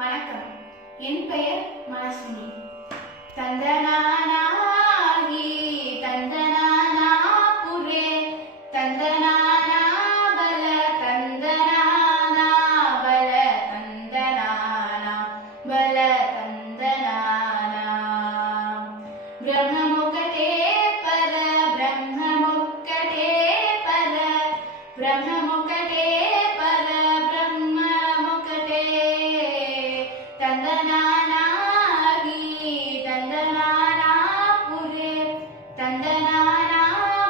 வணக்கம். என் பெயர் மனஸ்வினி. தந்தனானாகி தந்தனானா புரே தந்தனானா பல தந்தனானா பல தந்தனானா பல தந்தனானா பிரம்மமுகடே பர பிரம்மமுகடே பர பிரம்மமுகடே பர பிரம்மமுகடே தந்தனானாகி தந்தனானா புரே தந்தனானா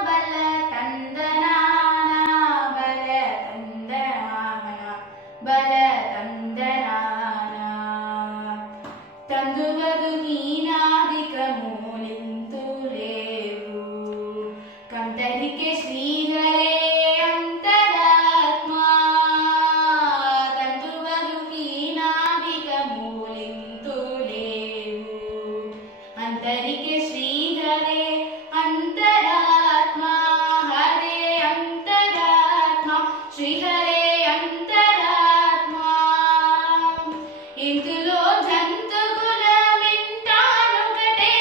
பல தந்தனானா பல தந்தனானா பல தந்தனானா ತಂದುವುದು ನೀನಾದಿಕಮೋ ನಿಂತು ಲೇವು ಕಂತರಿಕೆ ಶ್ರೀಹರೇ ಅಂತರಾತ್ಮ ತಂದುವುದು ನೀನಾದಿಕಮೋ ನಿಂತು ಲೇವು ಅಂತರಿಕೆ ಶ್ರೀಹರೇ ಅಂತರಾತ್ಮ ಹರೇ ಅಂತರಾತ್ಮ ಶ್ರೀಹರೇ ಅಂತರಾತ್ಮ ఇందులో జంతుకుల వింటానొకటే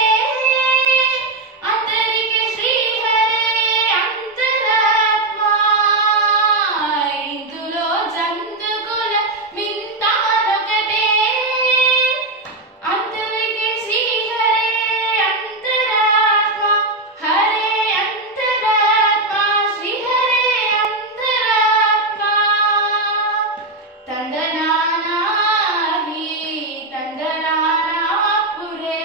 అందరికి శ్రీహరే అంతరాత్మ ఇందులో జంతుకుల వింటానొకటే అందరికి శ్రీహరే అంతరాత్మ హరే అంతరాత్మ శ్రీహరే అంతరాత్మ తందనానా ತಂದನಾನಾ ಪುರೇ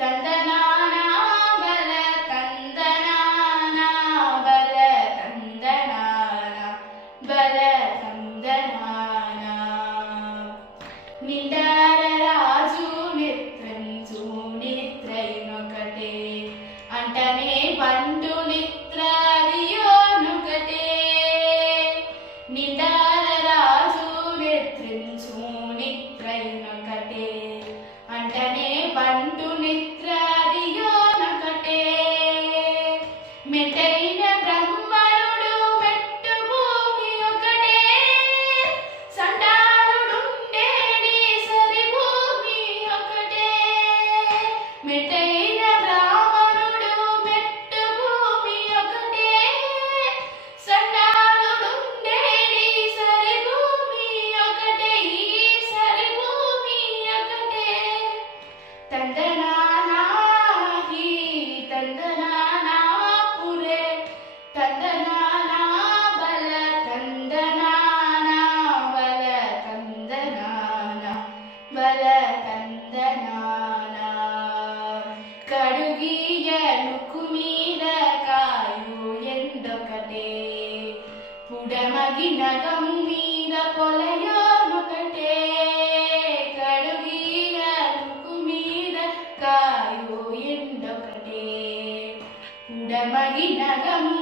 ತಂದನಾನಾ ಬಲ ತಂದನಾನಾ ಬಲ ತಂದನಾನಾ ಬಲ ತಂದನಾನಾ నిండార రాజు నిత్రంచు నిత్రయునొకటే అంటనే బంటు నిత్రదియోనొకటే నిండార రాజు నిత్రించు నిత్రయునొకటే అంటనే బంటు నిత్రదియోనొకటే మెటైన బ్రహ్మణుడు మెట్టు భూమి ఒకటే సండానుడుండేడి సరి భూమి ఒకటే మెటైన బ్రాహ్మణుడు మెట్టు భూమి ఒకటే సండానుడుండేడి సరి భూమి ఒకటే ఈ సరి భూమి ఒకటే తందనానాహి తందనానా పురే తందనానా బల తందనానా బల తందనానా బల తందనానా కడుగియ నుక్కు మీద కాయు ఎందొకటే పుడమగి నగము మీద పొలయోనొకటే కడుగియ నుక్కు మీద కాయు ఎందొకటే పుడమగి నగము